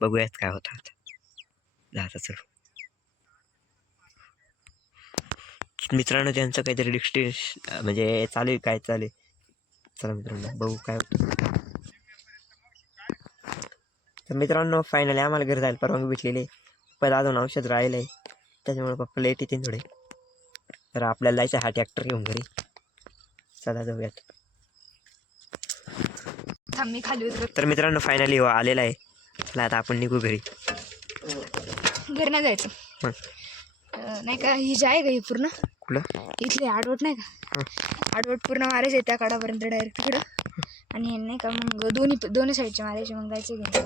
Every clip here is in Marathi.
बघूयात काय होतं आता चल. मित्रांनो त्यांचं काहीतरी डिस्टिश म्हणजे चालू आहे काय चालू आहे. चला मित्रांनो बघू काय होतं. तर मित्रांनो फायनली आम्हाला घरी जायला परवानगी भेटलेली पण अजून औषध राहिलं आहे. त्याच्यामुळे पप्पा लेट येते थोडे. तर आपल्याला जायचं हा ट्रॅक्टर घेऊन घरी. चला जाऊयात. तर मित्रांनो फायनली आलेला आहे. चला आता आपण निघू घरी. घरी नाही जायचं. मग? अं, नाही का ही जी आहे का ही पूर्ण? कुठलं? इथली आडवट नाही का? आडवट पूर्ण मारायचे त्या काडापर्यंत डायरेक्ट तिकडं. आणि हे नाही का मग दोन्ही दोन्ही साईडचे मारायचे मग जायचे घरी.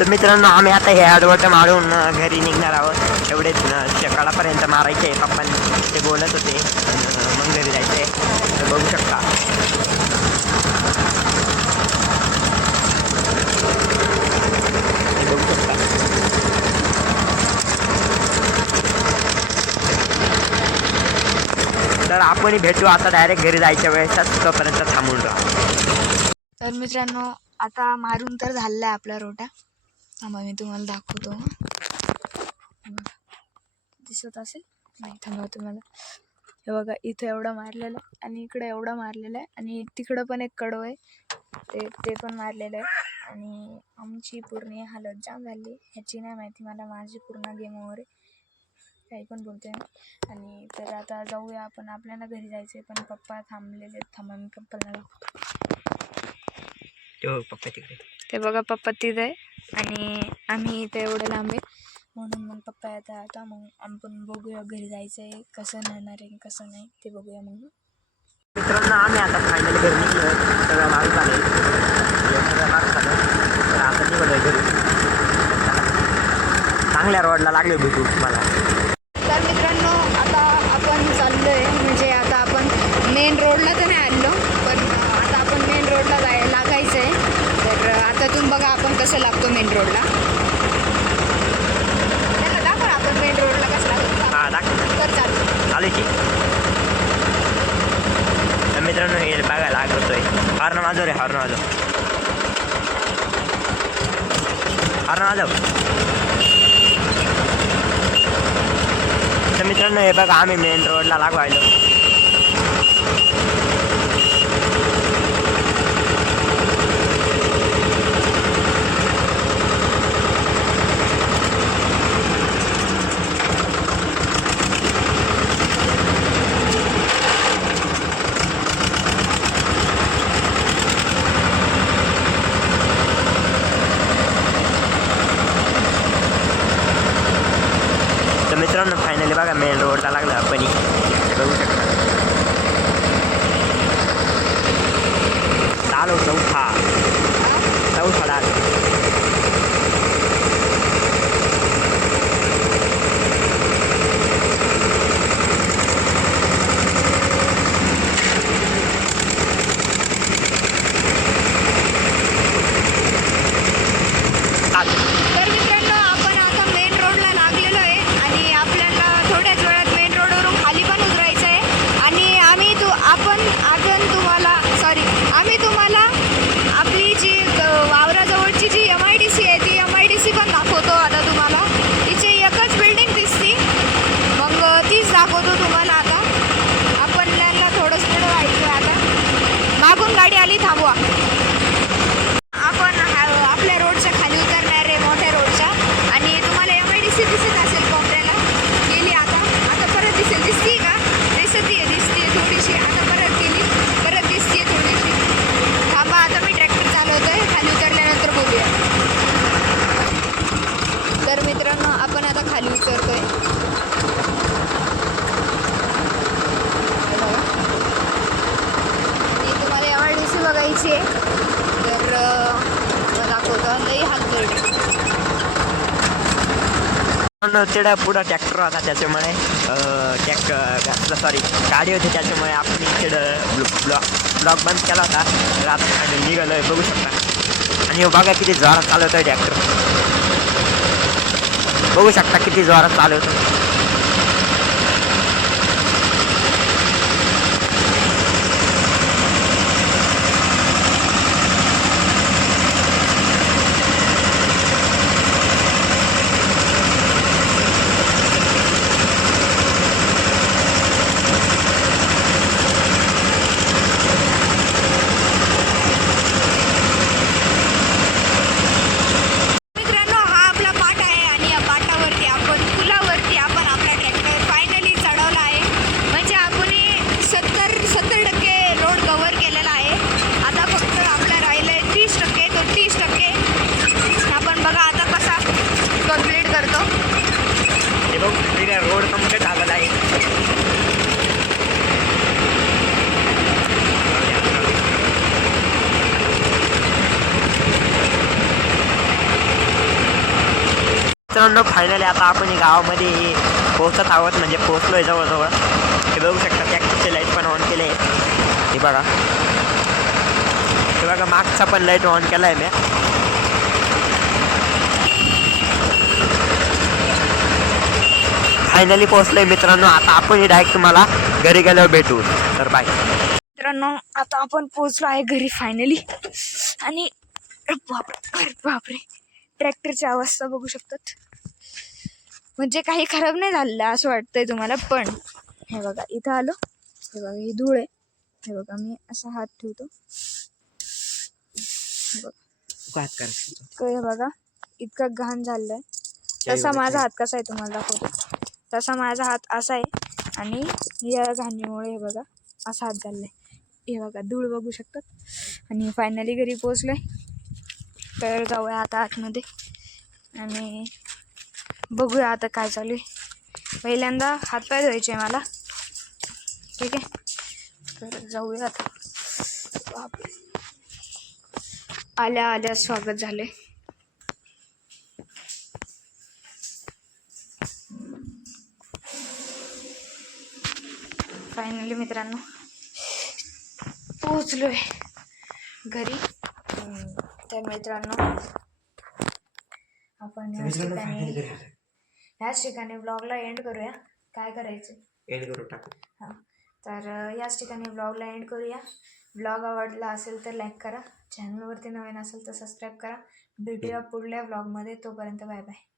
तर मित्रांनो आम्ही आता हे आडवट मारून अं, घरी निघणार आहोत. एवढेच सकाळपर्यंत मारायचे. पप्पांनी ते बोलत होते. अन् मग घरी जायचे. तर बघू शकता. तर भेटू आता डायरेक्ट घरी जायच्या वेळेसच तोपर्यंत थांबून राहू. तर मित्रांनो आता मारून तर झालेला आहे आपला रोटा. थांबा मी तुम्हाला दाखवतो. दिसत असेल? नाही थांबा तुम्हाला. हे बघा इथं एवढं मारलेलं आहे आणि इकडं एवढं मारलेलं आहे आणि तिकडं पण एक कडव आहे. ते ते पण मारलेलं आहे. आणि आमची पूर्ण हालत जाम झाली. ह्याची नाही माहिती मला माझी पूर्ण गेम ओव्हर आहे. काही पण बोलते आणि तर आता जाऊया आपण. आपल्याला घरी जायचं आहे पण पप्पा थांबलेले थांबा मी पप्पाला दाखवतो पप्पा तिकडे. ते बघा पप्पा तिथं आहे. आणि आम्ही इथं एवढं लांब आहे. म्हणून मग पप्पा येतात आता. मग आपण बघूया घरी जायचं आहे कसं नेणार आहे कसं नाही ते बघूया मग. मित्रांनो आम्ही आता फायनल घरी निघलो सगळं मारून झालं. सगळं मारून झालं. तर आता निघालोय घरी. चांगल्या रोडला लागले भेटू मला तर मित्रांनो आता आपण चाललो आहे म्हणजे आता आपण मेन रोडला तर नाही आलो पण आता आपण मेन रोडला जाय लागायचं आहे तर आता तुम्ही बघा आपण कसं लागतो मेन रोडला दाखव आपण मेन रोडला कसं लागतो. हा तर की? मित्रांनो हे बघायला आग्रतोय. हॉर्न वाजव रे हॉर्न वाजव. हॉर्न वाजव. तर मित्रांनो हे बघा आम्ही मेन रोडला लागवायलो तर मित्रांनो फायनली बघा मेन रोडला लागला आपण बघू शकता आलो चौथा। चौथा डाल तर मित्रांनो आपण आता मेन रोडला लागलेलो आहे आणि आपल्याला थोड्याच वेळात मेन रोडवरून खाली पण उतरायचं आहे आणि आम्ही तू आपण आपण तुम्हाला सॉरी आम्ही तुम्हाला आपली जी अ, वावराजवळची जी एम आय डी सी आहे ती एम आय डी सी पण दाखवतो आता तुम्हाला तिची एकच बिल्डिंग दिसती मग अ, तीच दाखवतो तुम्हाला आता आपल्याला थोडंच पुढं व्हायचं आहे आता मागून गाडी आली थांबवा आपण हा- आपल्या रोडच्या खाली उतरणार आहे मोठ्या रोडच्या आणि तुम्हाला एम आय डी सी दिसत असेल कोपऱ्याला गेली आता आता परत दिसेल दिसते का दिसते दिसते थोडीशी आता परत गेली परत दिसते थोडीशी थांबा आता मी ट्रॅक्टर चालवतोय खाली उतरल्यानंतर बघूया तर मित्रांनो आपण आता खाली उतरतोय हे बघा. आणि तुम्हाला एम आय डी सी बघायची आहे तर अ, मला दाखवतो लई हात करते तिकडं पुढं ट्रॅक्टर होता त्याच्यामुळे ट्रॅक्टर सॉरी गाडी होती त्याच्यामुळे आपण तिकडं ब्लॉक ब्लॉक बंद केला होता. तर आता निघालो आहे बघू शकता. आणि बघा किती जोरात चालवतो आहे ट्रॅक्टर बघू शकता किती जोरात चालवतो मित्रांनो फायनली आता आपण गावामध्ये पोहोचत आहोत. म्हणजे पोहोचलो आहे जवळजवळ. हे बघू शकता ट्रॅक्टरचे लाइट पण ऑन केले. हे बघा. हे बघा मागचा पण लाइट ऑन केला आहे मी. फायनली पोहोचलोय मित्रांनो. आता आपण डायरेक्ट तुम्हाला घरी गेल्यावर भेटू. तर बाय मित्रांनो आता आपण पोहोचलो आहे घरी फायनली आणि बापरे बापरे. ट्रॅक्टरची अवस्था बघू शकतात. म्हणजे काही खराब नाही झालेलं असं वाटतंय तुम्हाला पण हे बघा इथं आलो. हे बघा ही धूळ आहे. हे बघा मी असा हात ठेवतो. हे बघा. हे इतका घाण आहे तसा माझा हात कसा आहे तुम्हाला दाखवतो. तसा माझा हात असा आहे आणि या घाणीमुळे हे बघा असा हात आहे हे बघा धूळ बघू शकतात. आणि फायनली घरी पोचलोय तर जाऊया आता आतमध्ये. आणि बघूया आता काय चालू आहे. पहिल्यांदा हातपाय धुवायचे मला. ठीक आहे. तर जाऊया आता. आल्या आल्या स्वागत झाले फायनली मित्रांनो. पोचलोय घरी. हम्म, तर मित्रांनो आपण याच ठिकाणी ब्लॉगला एंड करूया. काय करायचं? एंड करू टाकू. हां. तर याच ठिकाणी ब्लॉगला एंड करूया. ब्लॉग आवडला असेल तर लाईक करा. चॅनलवरती नवीन असेल तर सबस्क्राईब करा. भेटूया पुढल्या ब्लॉगमध्ये तोपर्यंत बाय बाय